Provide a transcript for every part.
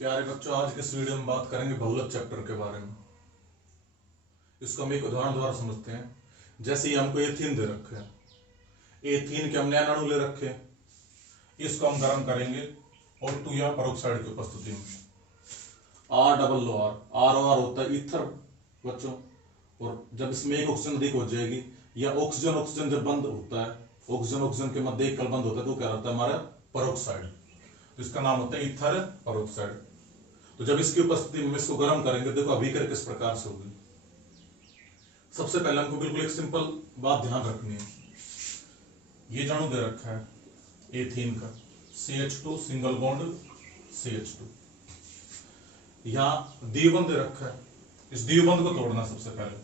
प्यारे बच्चों, आज के इस वीडियो में बात करेंगे बहुलक चैप्टर के बारे में। इसको हम एक उदाहरण द्वारा समझते हैं। जैसे ही हमको एथीन दे रखे हैं, एथीन के हमने एन अणु ले रखे हैं, इसको हम गर्म करेंगे O2 या पेरोक्साइड की उपस्थिति में। R होता है ईथर बच्चों, और जब इसमें एक ऑक्सीजन अधिक हो जाएगी या ऑक्सीजन जब बंद होता है, ऑक्सीजन के मध्य एक कल बंद होता है तो क्या रहता है हमारा पेरोक्साइड, तो इसका नाम होता है ईथर पेरोक्साइड। तो जब इसकी उपस्थिति में इसको गर्म करेंगे, देखो अभिक्रिया किस प्रकार से होगी। सबसे पहले हमको बिल्कुल एक सिंपल बात ध्यान रखनी है। ये जो अणु दे रखा है एथीन का CH2 सिंगल बॉन्ड CH2, यहां द्विबंध दे रखा है, इस द्विबंध को तोड़ना सबसे पहले।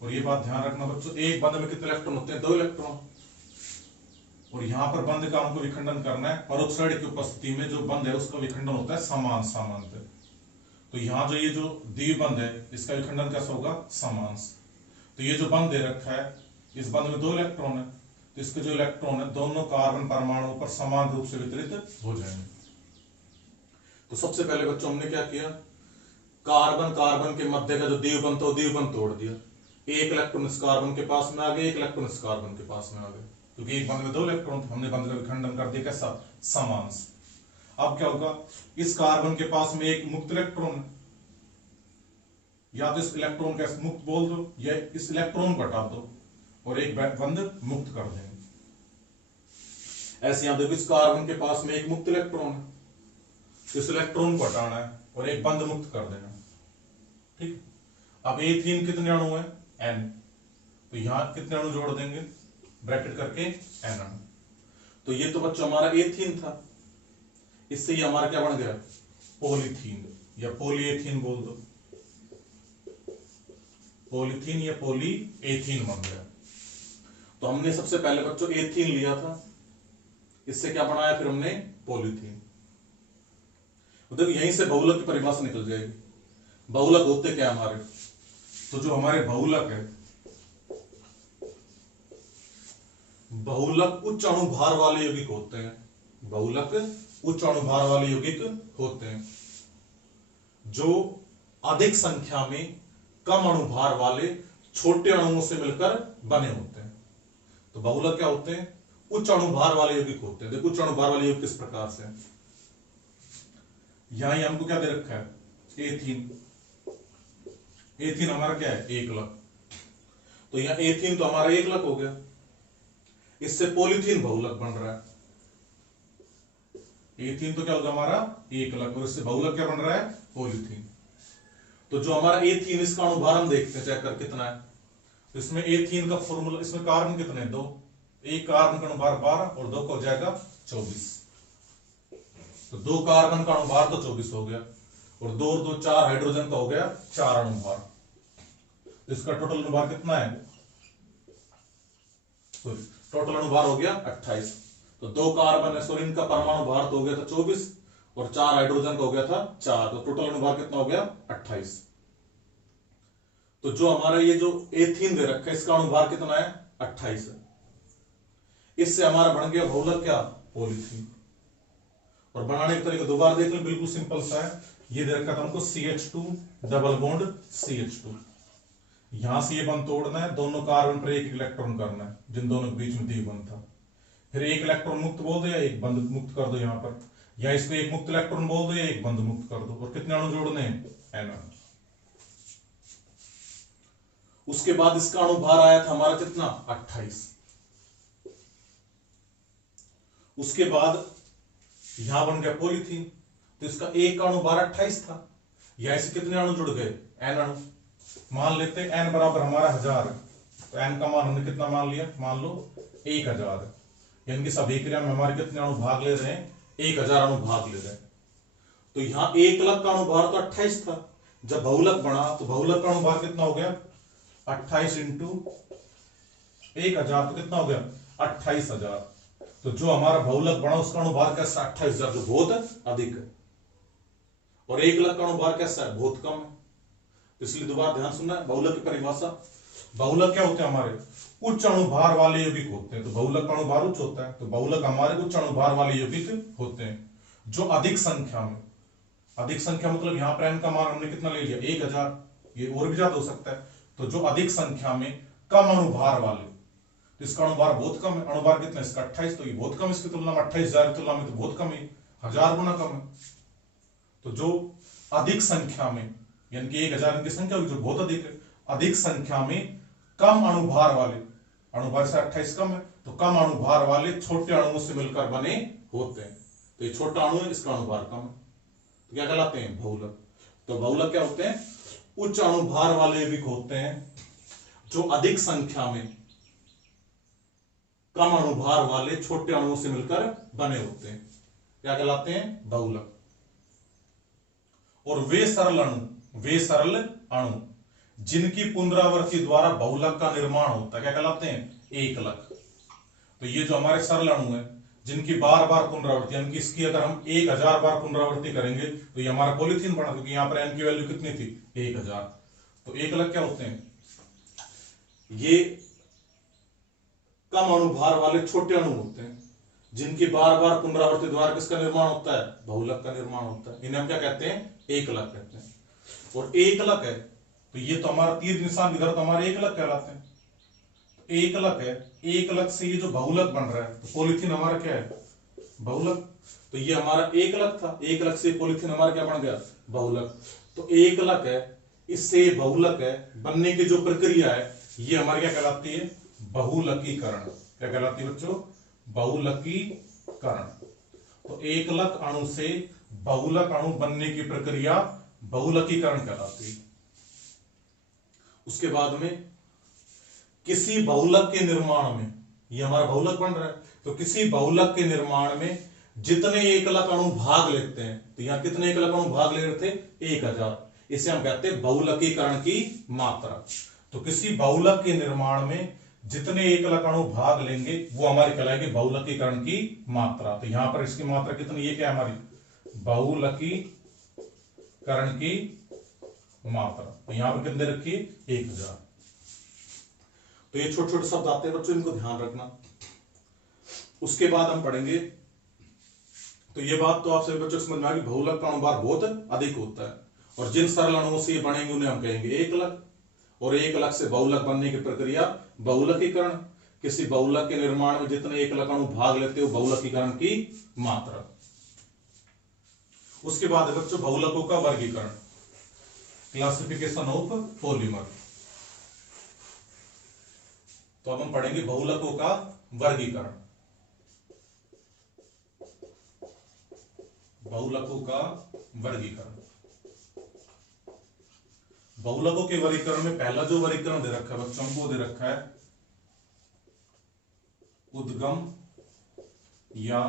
और ये बात ध्यान रखना बच्चों, एक बंध में कितने इलेक्ट्रॉन होते हैं? 2 इलेक्ट्रॉन। और यहां पर बंध का हमको विखंडन करना है। पेरोक्साइड की उपस्थिति में जो बंध है उसका विखंडन होता है समान सामांत। तो यहां जो ये जो द्विबंध है इसका विखंडन कैसा होगा? समांश। तो ये जो बंध दे रखा है, इस बंध में 2 इलेक्ट्रॉन है, तो इसके जो इलेक्ट्रॉन है दोनों कार्बन परमाणुओं पर समान रूप से वितरित हो जाएंगे। तो सबसे पहले बच्चों हमने क्या किया, कार्बन के मध्य का जो द्विबंध था वो द्विबंध तोड़ दिया। एक इलेक्ट्रॉन इस कार्बन के पास में आ गया, एक इलेक्ट्रॉन इस कार्बन के पास में आ गया, क्योंकि एक बंध में 2 इलेक्ट्रॉन थे, हमने बंध का विखंडन कर दिया कैसा? समांश। अब क्या होगा, इस कार्बन के पास में एक मुक्त इलेक्ट्रॉन है, या तो इस इलेक्ट्रॉन का मुक्त बोल दो या इस इलेक्ट्रॉन को हटा दो और एक बंध मुक्त कर देंगे। ऐसे यहां देखो, इस कार्बन के पास में एक मुक्त इलेक्ट्रॉन है, इस इलेक्ट्रॉन को हटाना है और एक बंध मुक्त कर देना। ठीक। अब एथीन कितने अणु है? N। तो यहां कितने अणु जोड़ देंगे? ब्रैकेट करके N अणु। तो ये तो बच्चों हमारा एथीन था, इससे ये हमारा क्या बन गया? पॉलीथीन या पॉलीएथीन बोल दो, पॉलीथीन या पॉलीएथीन बन गया। तो हमने सबसे पहले बच्चों एथीन लिया था, इससे क्या बनाया फिर हमने? पॉलीथीन। तो यहीं से बहुलक की परिभाषा निकल जाएगी। बहुलक होते क्या हमारे? तो जो हमारे बहुलक है, बहुलक उच्च अणु भार वाले यौगिक होते हैं। बहुलक उच्च अणु भार वाले यौगिक होते हैं जो अधिक संख्या में कम अणु भार वाले छोटे अणुओं से मिलकर बने होते हैं। तो बहुलक क्या होते हैं? उच्च अणु भार वाले यौगिक होते हैं। देखो उच्च अणु भार वाले यौगिक किस प्रकार से? यहां हमको क्या दे रखा है? एथीन। एथीन हमारा क्या है? एकलक। तो यहां एथीन तो हमारा एकलक हो गया, इससे पॉलीथीन बहुलक बन रहा है। एथीन तो क्या होगा हमारा? एकलक, और इससे बहुलक क्या बन रहा है? पॉलीथीन। तो जो हमारा एथीन, इसका अणुभार हम देखते हैं चेक कर कितना है। तो इसमें एथीन का फॉर्मूला, इसमें कार्बन कितने? 2। एक कार्बन का अणुभार 12 और 2 का हो जाएगा 24। तो 2 कार्बन का अणुभार तो 24 हो गया, और 2 और 2 4 हाइड्रोजन का हो गया 4 अणुभार। इसका टोटल अणुभार कितना है? टोटल अणुभार हो गया 28। तो 2 कार्बन है, सॉरी इनका परमाणु भार तो हो गया था 24 और 4 हाइड्रोजन का हो गया था 4, तो टोटल अणुभार कितना हो गया? 28। तो जो हमारा ये जो एथीन दे रखा है इसका अणुभार कितना है? 28 है। इससे हमारा बन गया बहुलक क्या? पॉलीथीन। और बनाने का तरीका दोबारा देख लें, बिल्कुल सिंपल सा है। ये दे रखा था हमको CH2 डबल बॉन्ड CH2, यहां से ये बंध तोड़ना है, दोनों कार्बन पर एक इलेक्ट्रॉन करना है जिन दोनों के बीच में द्विबंध था। फिर एक इलेक्ट्रॉन मुक्त बोल दो या एक बंध मुक्त कर दो यहां पर, या इसको एक मुक्त इलेक्ट्रॉन बोल दो या एक बंध मुक्त कर दो। और कितने अणु जोड़ने हैं? N अणु। उसके बाद इसका अणुभार आया था हमारा कितना? 28। उसके बाद यहां बन गया पॉलीथीन, तो इसका एक अणुभार 28 था, या इसे कितने अणु जुड़ गए? N अणु। मान लेते हैं N बराबर हमारा 1000 है, तो N का मान हमने कितना मान लिया? मान लो 1000 है, यानी कि सब अभिक्रिया में हमारे कितने अणु भाग ले रहे हैं? 1000 अणु भाग ले रहे हैं। तो यहां एकलक का अणुभार तो 28 था, जब बहुलक बना तो बहुलक का अणुभार कितना हो गया? 28 इंटू 1000, तो कितना हो गया? 28000। तो जो हमारा बहुलक बना उसका अणुभार कैसा? 28000, जो बहुत अधिक है। और एकलक का अणुभार कैसा है? बहुत कम है। इसलिए दोबारा ध्यान सुनना है बहुलक की परिभाषा। बहुलक क्या होते हैं हमारे? उच्च अणुभार वाले यौगिक होते हैं। तो बहुलक का अणुभार उच्च होता है, तो बहुलक हमारे उच्च अणुभार वाले यौगिक होते हैं जो अधिक संख्या में अधिक संख्या मतलब यहां पर n का मान हमने कितना ले लिया 1000, ये और भी ज्यादा हो सकता है। तो जो अधिक संख्या में कम अणुभार वाले, तो इसका अणुभार बहुत कम है, अणुभार कितना है इसका 28, तो ये बहुत कम इसकी तुलना में, 28,000 की तुलना में तो बहुत कम है, 1000 गुना कम है। तो जो अधिक संख्या में, यानी कि 1000 की संख्या जो बहुत अधिक है, अधिक संख्या में कम अणुभार वाले, अणुभार से 28 कम है, तो कम अणुभार वाले छोटे अणुओं से मिलकर बने होते हैं। तो ये छोटा अणु है, इसका अणुभार कम है, तो क्या कहलाते हैं बहुलक। तो बहुलक क्या होते हैं, उच्च अणुभार वाले यौगिक होते हैं जो अधिक संख्या में कम अणुभार वाले छोटे अणुओं से मिलकर बने होते हैं, क्या कहलाते हैं बहुलक। और वे सरल अणु जिनकी पुनरावृत्ति द्वारा बहुलक का निर्माण होता है क्या कहलाते हैं एकलक। तो ये जो हमारे सरल अणु है जिनकी बार बार पुनरावृत्ति, यानी कि इसकी अगर हम 1000 बार पुनरावृत्ति करेंगे तो ये हमारा पॉलीथीन बना, क्योंकि यहां पर n की वैल्यू कितनी थी 1000। तो एकलक क्या होते हैं, ये कम अणुभार वाले छोटे अणु होते हैं जिनकी बार बार पुनरावृत्ति द्वारा किसका निर्माण होता है, बहुलक का निर्माण होता है। इन्हें हम क्या कहते हैं, एकलक कहते हैं। और एकलक है तो ये तो हमारा तीर निशान इधर, तो हमारे एकलक कहलाते हैं। तो एकलक है, एकलक से ये जो बहुलक बन रहा है, तो पॉलीथीन हमारा क्या है बहुलक। तो ये हमारा एकलक था, एकलक से पॉलीथीन हमारा क्या बन गया बहुलक। तो एकलक है, इससे बहुलक है बनने की जो प्रक्रिया है ये हमारी क्या कहलाती है, बहुलकीकरण। क्या कहलाती है बच्चों, बहुलकीकरण। तो एकलक अणु से बहुलक अणु बनने की प्रक्रिया बहुलकीकरण कहलाती है। उसके बाद में किसी बहुलक के निर्माण में, ये हमारा बहुलक बन रहा है, तो किसी बहुलक के निर्माण में जितने एकलक अणु भाग लेते हैं, तो यहां कितने एकलक अणु भाग ले रहे थे 1000, इसे हम कहते हैं बहुलकीकरण की मात्रा। तो किसी बहुलक के निर्माण में जितने एकलक अणु भाग लेंगे वो हमारी कहलाएगी बहुलकीकरण की मात्रा। तो यहां पर इसकी मात्रा कितनी, ये क्या है हमारी बहुलकीकरण की मात्रा। तो यहां पर कितने रखिए 1000। तो ये छोटे छोटे शब्द आते हैं बच्चों, इनको ध्यान रखना। उसके बाद हम पढ़ेंगे, तो ये बात तो आपसे बच्चों समझ में आ गई, बहुलक का अणुभार बहुत अधिक होता है और जिन सरल अणुओं से ये बनेंगे उन्हें हम कहेंगे एकलक। और एकलक से बहुलक बनने की प्रक्रिया बहुलकीकरण। किसी बहुलक के निर्माण में जितने एकलक अणु भाग लेते हो बहुलकीकरण की मात्रा। उसके बाद है बच्चों बहुलकों का वर्गीकरण, क्लासिफिकेशन ऑफ पॉलीमर। तो अब हम पढ़ेंगे बहुलकों का वर्गीकरण। बहुलकों का वर्गीकरण, बहुलकों के वर्गीकरण में पहला जो वर्गीकरण दे रखा है बच्चों को, दे रखा है उद्गम या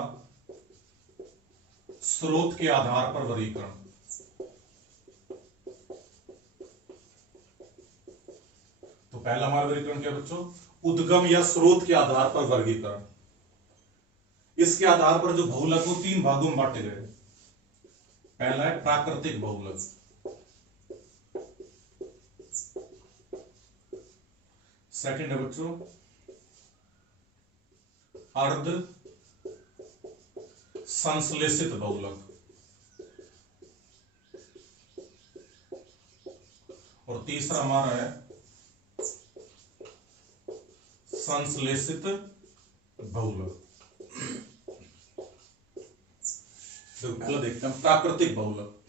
स्रोत के आधार पर वर्गीकरण। तो पहला हमारा वर्गीकरण क्या बच्चों, उद्गम या स्रोत के आधार पर वर्गीकरण। इसके आधार पर जो बहुलक को 3 भागों में बांटे गए। पहला है प्राकृतिक बहुलक, सेकंड है बच्चों अर्ध संश्लेषित बहुलक, और तीसरा हमारा है संश्लेषित बहुलक। तो पहला देखते हैं प्राकृतिक बहुलक।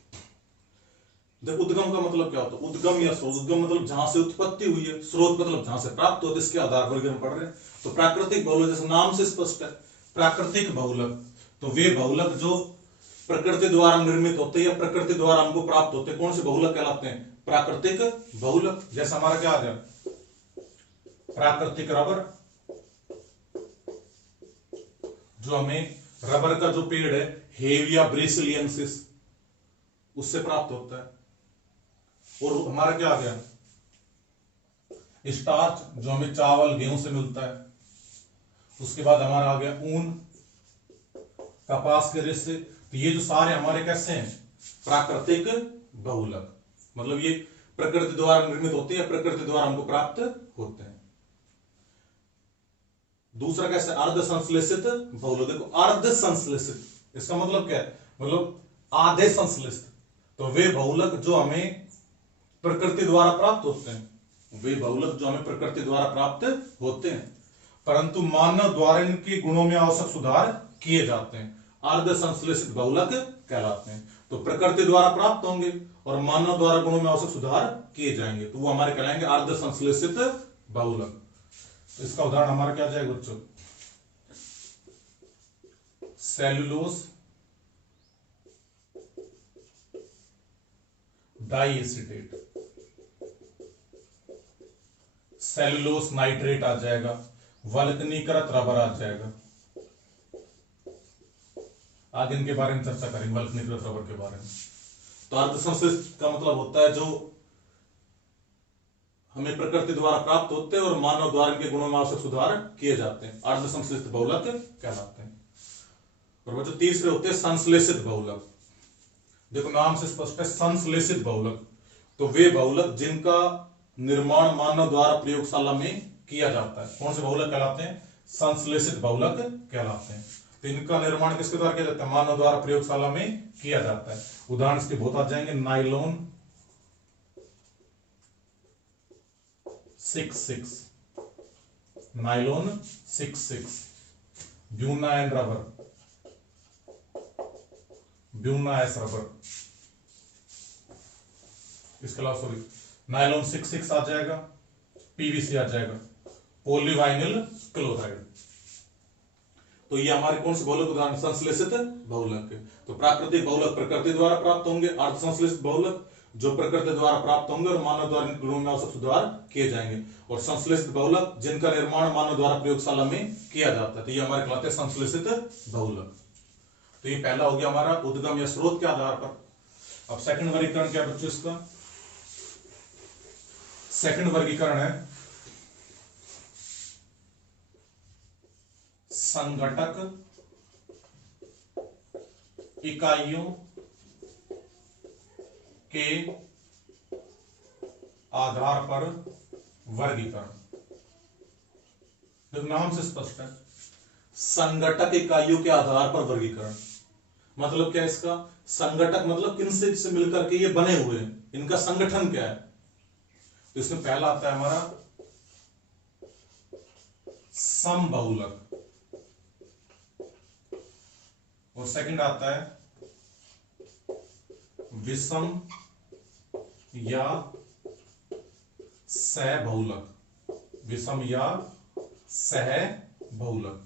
उद्गम का मतलब क्या होता है, उद्गम या स्रोत। उद्गम मतलब जहां से उत्पत्ति हुई है, स्रोत मतलब जहां से प्राप्त होता है, इसके आधार पर हम पढ़ रहे हैं। तो प्राकृतिक बहुलक जैसे नाम से स्पष्ट है, प्राकृतिक बहुलक तो वे बहुलक जो प्रकृति द्वारा निर्मित होते हैं या प्रकृति द्वारा हमको प्राप्त होते हैं, कौन से बहुलक कहलाते हैं, प्राकृतिक बहुलक। जैसे हमारा क्या आ गया प्राकृतिक रबर, जो हमें रबर का जो पेड़ है हेविया ब्रेसिलियंसिस उससे प्राप्त होता है। और हमारा क्या आ गया स्टार्च, जो हमें चावल गेहूं से मिलता है। उसके बाद हमारा आ गया ऊन, कपास के रेशे। तो ये जो सारे हमारे कैसे हैं प्राकृतिक बहुलक, मतलब ये प्रकृति द्वारा निर्मित होते हैं, प्रकृति द्वारा हमको प्राप्त होते हैं। दूसरा कैसे अर्ध संश्लेषित बहुलक। देखो अर्ध संश्लेषित इसका मतलब क्या है, मतलब आधे संश्लेषित, तो वे बहुलक जो हमें प्रकृति द्वारा प्राप्त होते हैं, वे बहुलक जो हमें प्रकृति द्वारा प्राप्त होते हैं, परंतु मानव द्वारा इनके गुणों में आवश्यक सुधार किए जाते हैं, अर्ध संश्लेषित बहुलक कहलाते हैं। तो प्रकृति द्वारा प्राप्त होंगे और मानव द्वारा गुणों में आवश्यक सुधार किए जाएंगे, तो वो हमारे कहलाएंगे अर्ध संश्लेषित बहुलक। तो इसका उदाहरण हमारा क्या जाएगा बच्चों, सेल्यूलोज डाइएसिटेट, सेल्यूलोज नाइट्रेट आ जाएगा, वल्कनीकृत रबर आ जाएगा। आगे इनके बारे में चर्चा करेंगे, वल्कनीकृत रबर के बारे में। तो अर्ध संश्लेषित का मतलब होता है जो हमें प्रकृति द्वारा प्राप्त होते हैं और मानव द्वारा इनके गुणों में आवश्यक सुधार किए जाते हैं, अर्ध संश्लेषित बहुलक कहलाते हैं। और बच्चों तीसरे होते हैं संश्लेषित बहुलक। देखो नाम से स्पष्ट है, संश्लेषित बहुलक। तो वे बहुलक जिनका निर्माण मानव द्वारा प्रयोगशाला में किया जाता है, कौन से बहुलक कहलाते हैं, संश्लेषित बहुलक कहलाते हैं। तो इनका निर्माण किसके द्वारा किया जाता है, मानव द्वारा प्रयोगशाला में किया जाता है। उदाहरण इसके बहुत आ जाएंगे, nylon 66, nylon 66, Buena and rubber, Buena S rubber. इसके अलावा सॉरी नाइलॉन 66 आ जाएगा, पीवीसी आ जाएगा, पॉलीवाइनिल क्लोराइड। तो ये हमारे कौन से बहुलक उदाहरण, संश्लेषित बहुलक के। तो प्राकृतिक बहुलक प्रकृति द्वारा प्राप्त होंगे, अर्ध संश्लेषित बहुलक जो प्रकृति द्वारा प्राप्त होंगे और मानव द्वारा इन गुणों में आवश्यक सुधार किए जाएंगे, और संश्लेषित बहुलक जिनका निर्माण मानव द्वारा प्रयोगशाला में किया जाता है। तो ये हमारे कहलाते हैं संश्लेषित बहुलक। तो ये पहला हो गया हमारा उद्गम या स्रोत के आधार पर। अब सेकंड वर्गीकरण क्या बच्चों, इसका सेकंड वर्गीकरण है संघटक इकाइयों के आधार पर वर्गीकरण। तो नाम से स्पष्ट है, संघटक इकाइयों के आधार पर वर्गीकरण। मतलब क्या है इसका, संघटक मतलब किनसे से मिलकर के ये बने हुए हैं, इनका संगठन क्या है। तो इसमें पहला आता है हमारा समबहुलक, और सेकंड आता है विषम या सहबहुलक, विषम या सहबहुलक।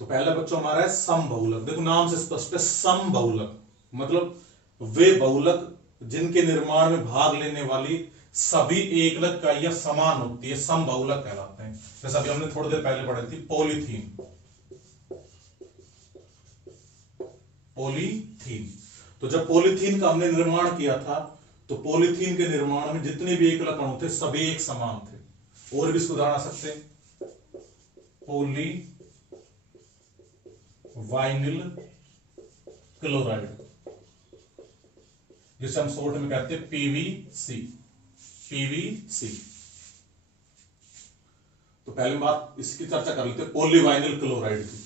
तो पहला बच्चों हमारा है समबहुलक। देखो नाम से स्पष्ट है, समबहुलक मतलब वे बहुलक जिनके निर्माण में भाग लेने वाली सभी एकलक इकाइयां समान होती है, समबहुलक कहलाते हैं। जैसा अभी हमने थोड़ी देर पहले पढ़ी थी पॉलीथीन, पॉलीथीन। तो जब पॉलीथीन का हमने निर्माण किया था तो पॉलीथीन के निर्माण में जितने भी एकलक अणु थे सभी एक समान थे। और भी इसको उदाहरण आ सकते हैं, पॉली वाइनिल क्लोराइड, जिसे हम शॉर्ट में कहते हैं पीवीसी, पीवीसी। तो पहले बात इसकी चर्चा कर लेते हैं पॉलीवाइनिल क्लोराइड की।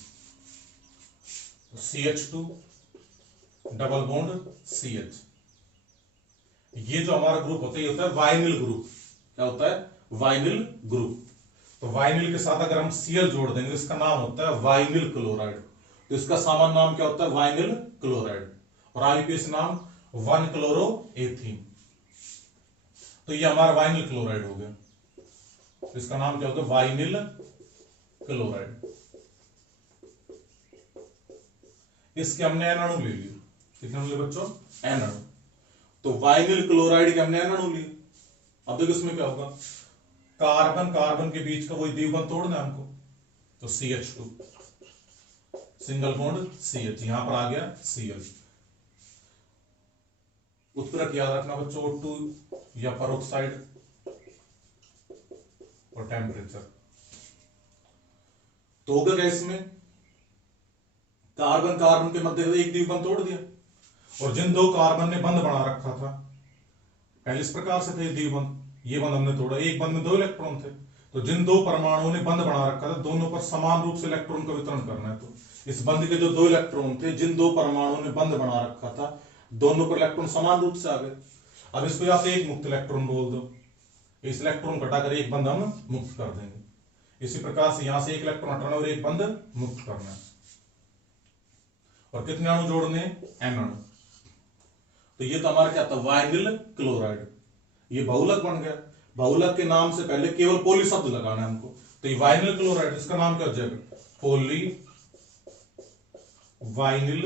CH2 डबल बॉन्ड CH, ये जो हमारा ग्रुप होता है ये होता है वाइनिल ग्रुप। क्या होता है, वाइनिल ग्रुप। तो वाइनिल के साथ अगर हम Cl जोड़ देंगे इसका नाम होता है वाइनिल क्लोराइड। तो इसका सामान्य नाम क्या होता है, वाइनिल क्लोराइड। और आईपीएस नाम 1-क्लोरोएथीन। तो ये हमारा वाइनिल क्लोराइड हो गया। तो इसका नाम क्या होगा, वाइनिल क्लोराइड। इसके हमने एन अणु ले लिए, कितने अणु लिए बच्चों, एन अणु। तो वाइनिल क्लोराइड के हमने एन अणु लिए। अब देखो इसमें क्या होगा, कार्बन कार्बन के बीच का वही द्विबंध तोड़ना है हमको। तो CH2 सिंगल बॉन्ड CH, यहां पर आ गया Cl। उत्प्रेरक याद रखना बच्चों, O2 या परोक्साइड और टेम्परेचर। तो होगा क्या, इसमें कार्बन कार्बन के मध्य एक द्विबंध तोड़ दिया, और जिन दो कार्बन ने बंध बना रखा था पहले इस प्रकार से थे द्विबंध, ये बंध हमने तोड़ा, एक बंध में 2 इलेक्ट्रॉन थे। तो जिन दो परमाणुओं ने बंध बना रखा था दोनों पर समान रूप से इलेक्ट्रॉन का वितरण करना है। तो इस बंध के जो 2 इलेक्ट्रॉन थे, जिन 2 परमाणुओं ने बंध बना रखा था दोनों पर इलेक्ट्रॉन समान रूप से आ गए। अब इसको या तो एक मुक्त इलेक्ट्रॉन बोल दो, इस इलेक्ट्रॉन को हटाकर एक बंद हम मुक्त कर देंगे। इसी प्रकार से यहां से एक इलेक्ट्रॉन हटाना और एक बंद मुक्त करना है। और कितने अणु जोड़ने? एन अणु। तो ये तो हमारा क्या था? Vinyl chloride. ये बहुलक बन गया। बहुलक के नाम से पहले केवल पोली शब्द लगाना है हमको। तो ये वाइनिल क्लोराइड, इसका नाम क्या हो जाएगा? पोली वाइनिल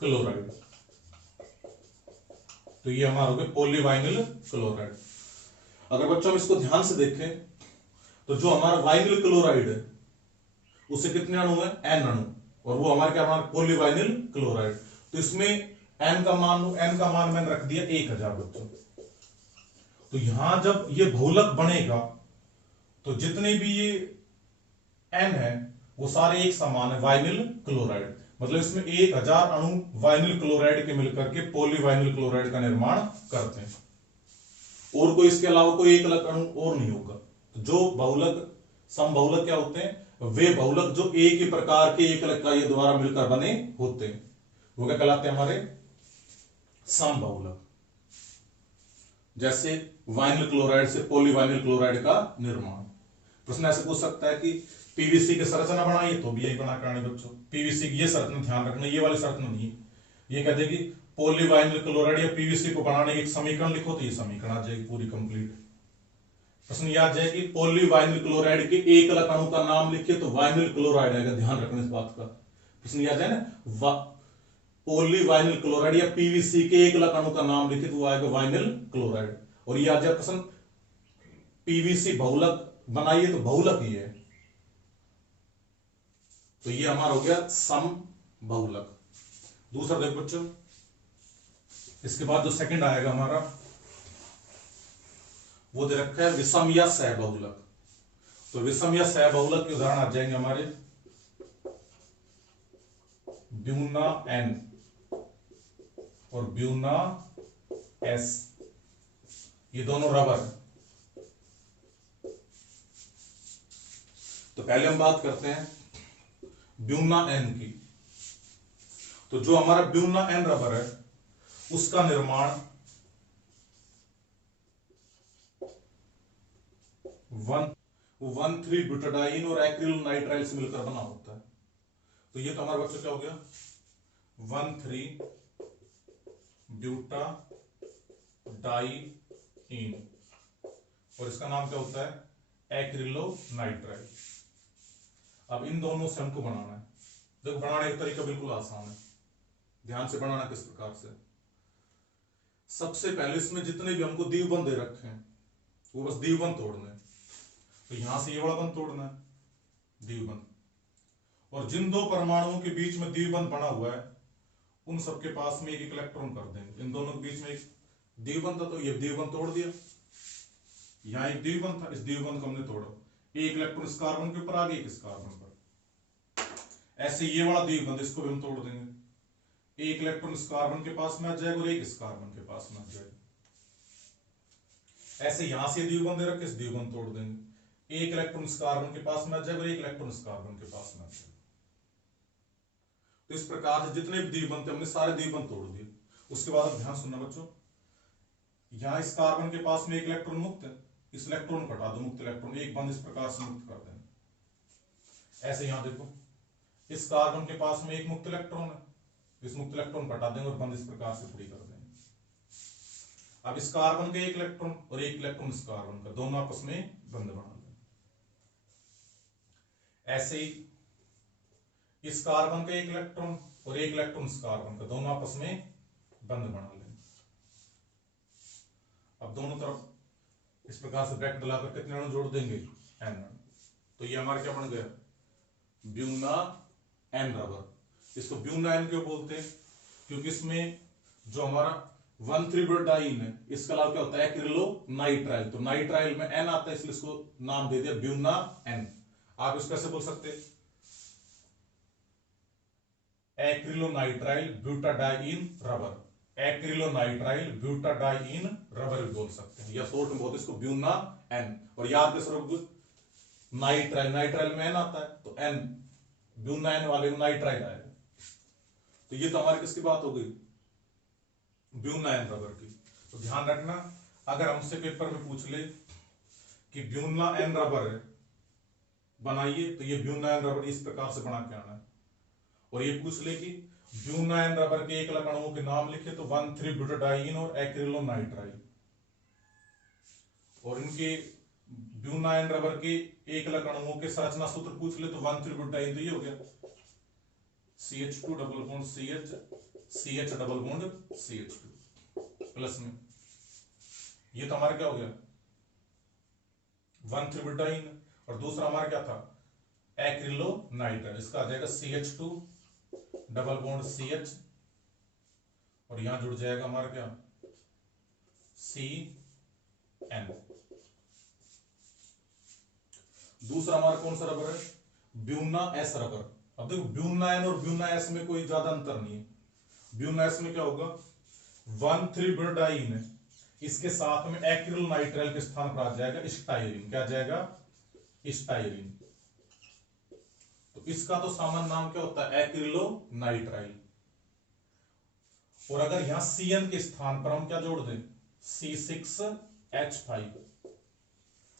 क्लोराइड। तो ये हमारा हो गया पोलीवाइनिल क्लोराइड। अगर बच्चों हम इसको ध्यान से देखें तो जो हमारा वाइनिल क्लोराइड है उसे कितने अणु है? एन अणु। और वो हमारे क्या? हमारा पोलीवाइनिल क्लोराइड। तो इसमें एन का मान मैंने रख दिया 1000 बच्चों। तो यहां जब ये बहुलक बनेगा तो जितने भी ये एन है वो सारे एक समान है, वाइनिल क्लोराइड। मतलब इसमें 1000 अणु वाइनिल क्लोराइड के मिलकर के पॉलीवाइनिल क्लोराइड का निर्माण करते हैं। और कोई इसके अलावा कोई एक अलग अणु और नहीं होगा। तो जो बहुलक, समबहुलक क्या होते हैं? वे बहुलक जो एक ही प्रकार के एक अलग इकाइयों द्वारा मिलकर बने होते हैं, वो क्या कहलाते हैं? हमारे समबहुलक। जैसे वाइनिल क्लोराइड से पॉलीवाइनिल क्लोराइड का निर्माण। प्रश्न ऐसे पूछ सकता है कि पीवीसी की संरचना बनाइए, तो भी यही बना करनी बच्चों। पीवीसी की ये संरचना ध्यान रखना, ये वाली संरचना नहीं। ये कह देगी पॉलीवाइनिल क्लोराइड या पीवीसी को बनाने की एक समीकरण लिखो, तो ये समीकरण आ जाएगी पूरी कंप्लीट। प्रश्न याद आ जाएगी पॉलीवाइनिल क्लोराइड के एक अलग अणु का नाम लिखिए, तो वाइनिल क्लोराइड आएगा। ध्यान रखना इस बात का। प्रश्न याद है ना, पॉलीवाइनिल क्लोराइड या पीवीसी के एक अलग अणु का नाम लिखिए, तो वो आएगा वाइनिल क्लोराइड। और ये आ जाए प्रश्न पीवीसी बहुलक बनाइए, तो बहुलक ही है। तो ये हमारा हो गया सम बहुलक। दूसरा देखो बच्चों, इसके बाद जो सेकंड आएगा हमारा, वो दे रखा है विषम या सहबहुलक। तो विषम या सहबहुलक के उदाहरण आ जाएंगे हमारे ब्यूना एन और ब्यूना एस। ये दोनों रबर। तो पहले हम बात करते हैं ब्यूना एन की। तो जो हमारा ब्यूना एन रबर है उसका निर्माण 1,3 ब्यूटाडाइन और एक्रिलोनाइट्राइल से मिलकर बना होता है। तो ये तो हमारा बच्चों क्या हो गया? 1,3 ब्यूटाडाइन और इसका नाम क्या होता है? एक्रिलोनाइट्राइल। अब इन दोनों से हमको बनाना है। देखो बनाने का तरीका बिल्कुल आसान है। ध्यान से बनाना किस प्रकार से। सबसे पहले इसमें जितने भी हमको द्विबंध दे रखे हैं वो बस द्विबंध तोड़ने हैं। तो यहां से ये वाला बंध तोड़ना है, द्विबंध। और जिन दो परमाणुओं के बीच में द्विबंध बना हुआ है उन सबके पास में एक एक इलेक्ट्रॉन कर देंगे। इन दोनों के बीच में एक द्विबंध था, तो ये द्विबंध तोड़ दिया। यहां एक द्विबंध था, इस द्विबंध को हमने तोड़ा। एक इलेक्ट्रॉन इस कार्बन के ऊपर आ गया, इस कार्बन पर। ऐसे ये वाला द्विबंध, इसको भी हम तोड़ देंगे। एक इलेक्ट्रॉन इस कार्बन के पास में आ जाएगा और एक इस कार्बन के पास में आ जाएगा। ऐसे यहां से द्विबंध दे रखे, इस द्विबंध तोड़ देंगे। एक इलेक्ट्रॉन इस कार्बन के पास में आ जाएगा और एक इलेक्ट्रॉन इस कार्बन के पास में आ जाएगा। तो इस प्रकार से जितने भी द्विबंध थे हमने सारे द्विबंध तोड़ दिए। उसके बाद अब ध्यान सुनना बच्चों, यहां इस कार्बन के पास में एक इलेक्ट्रॉन मुक्त है, इस इलेक्ट्रॉन को हटा दो, मुक्त इलेक्ट्रॉन एक बंद इस प्रकार से मुक्त कर देंगे। ऐसे यहां देखो इस कार्बन के पास में एक मुक्त इलेक्ट्रॉन है, इस मुक्त इलेक्ट्रॉन को हटा देंगे और बंद इस प्रकार से पूरी कर देंगे। अब इस कार्बन का एक इलेक्ट्रॉन और एक इलेक्ट्रॉन इस कार्बन का, दोनों आपस में बंद बना देंगे। ऐसे ही इस कार्बन का एक इलेक्ट्रॉन और एक इलेक्ट्रॉन इस कार्बन का, दोनों आपस में बंद बना लेंगे। अब दोनों तरफ इस प्रकार से ब्रैकेट लगाकर कितने अणु जोड़ देंगे? एन अणु। तो ये हमारा क्या बन गया? Buna N rubber. इसको ब्यूना एन क्यों बोलते हैं? क्योंकि इसमें जो हमारा 1,3 ब्यूटाडाइन है, इसके अलावा क्या होता है? एक्रिलोनाइट्राइल। तो नाइट्राइल में एन आता है, इसलिए इसको नाम दे दिया ब्यूना एन। आप इसको ऐसे बोल सकते हैं acrylonitrile butadiene rubber. Acrylonitrile butadiene rubber भी बोल सकते हैं, या शॉर्ट में बोलते हैं इसको ब्यूना एन। और याद कैसे रखोगे? नाइट्राइल, नाइट्राइल में एन आता है, तो एन ब्यूना एन वाले में नाइट्राइल आएगा। तो ये तो हमारी किसकी बात हो गई? ब्यूनाइन रबर की। तो ध्यान रखना, अगर हमसे पेपर में पूछ ले कि ब्यूनाइन रबर बनाइए, तो ये ब्यूनाइन रबर इस प्रकार से बना के आना है। और ये पूछ ले कि ब्यूनाइन रबर के एकलक अणुओं के नाम लिखे, तो 1,3-ब्यूटाडाइन और एक्रिलोनाइट्राइल। और इनके ब्यूनाइन रबर के एकलक अणुओं के संरचना सूत्र पूछ ले, तो 1,3-ब्यूटाडाइन, तो ये हो गया CH2 double bond CH, CH double bond CH2 plus में। ये तो हमारा क्या हो गया 1,3-ब्यूटाडाइन। और दूसरा हमारा क्या था एक्रिलोनाइट्राइल, इसका आ जाएगा CH2 डबल बॉन्ड CH, और यहां जुड़ जाएगा हमारा क्या CN। दूसरा हमारा कौन सा रबर है ब्यूना एस रबर। अब देखो ब्यूना एन और ब्यूना एस में कोई ज्यादा अंतर नहीं है। ब्यूना एस में क्या होगा 1,3-ब्यूटाडाइन, इसके साथ में एक्रिलोनाइट्राइल के स्थान पर आ जाएगा स्टाइरिन। क्या आ जाएगा स्टाइरिन। तो इसका तो सामान्य नाम क्या होता है एक्रिलोनाइट्राइल। और अगर यहां CN के स्थान पर हम क्या जोड़ दें C6H5,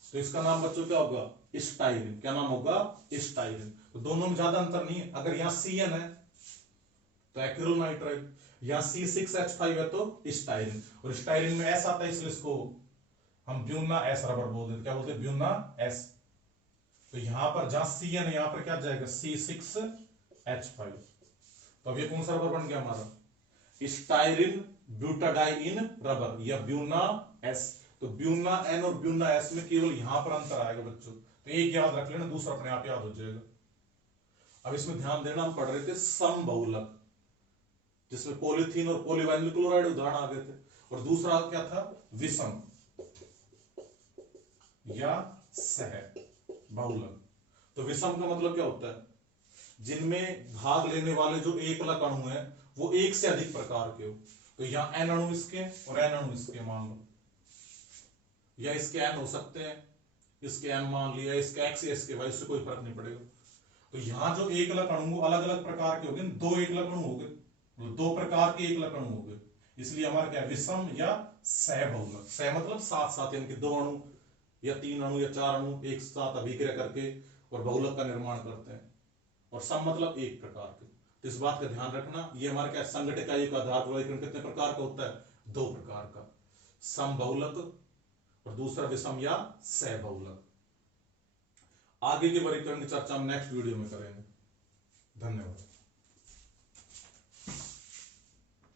तो इसका नाम बच्चों क्या होगा स्टाइरिन। क्या नाम होगा स्टाइरिन। तो दोनों में ज्यादा अंतर नहीं है। अगर यहां CN है तो एक्रिलोनाइट्राइल, यहां C6H5 है तो स्टाइरिन। और स्टाइरिन में S आता है, इसलिए इसको हम ब्यूना एस रबर बोलते हैं। क्या बोलते हैं ब्यूना एस। तो यहां पर जहां CN है, यहां पर क्या जाएगा C6H5। तो अब ये कौन सा रबर बन गया हमारा स्टाइरिन ब्यूटाडाइन रबर या ब्यूना एस। तो ब्यूना एन और ब्यूना एस में केवल यहां पर अंतर आएगा बच्चों। तो एक याद रख लेना, दूसरा अपने आप याद हो जाएगा। अब इसमें ध्यान देना, हम पढ़ रहे थे समबहुलक, जिसमें पॉलीथीन और पॉलीवाइनिल क्लोराइड उदाहरण आ गए थे। और दूसरा क्या था विषम या सह बहुलक। तो विषम का मतलब क्या होता है जिनमें भाग लेने वाले जो एकलक अणु है वो एक से अधिक प्रकार के हो। तो यहां एन अणु इसके और एन अणु इसके मान लो, या इसके एन हो सकते हैं, इसके एन मान लिया, इसके एक्स इसके वाई, इससे कोई फर्क नहीं पड़ेगा। तो यहां जो एकलक अणु अलग अलग प्रकार के हो गए, दो एकलक अणु हो गए, दो प्रकार के एकलक अणु हो गए। इसलिए हमारा क्या विषम या सह बहुलक। सह मतलब साथ साथ, यानी कि दो अणु या तीन अणु या चार अणु एक साथ अभिक्रिया करके और बहुलक का निर्माण करते हैं। और सम मतलब एक प्रकार के। तो इस बात का ध्यान रखना, ये हमारे क्या संगठित इकाई का धातु वर्गीकरण कितने प्रकार का होता है दो प्रकार का, सम बहुलक और दूसरा विषम या सह बहुलक। आगे के वर्गीकरण की चर्चा हम नेक्स्ट वीडियो में करेंगे। धन्यवाद।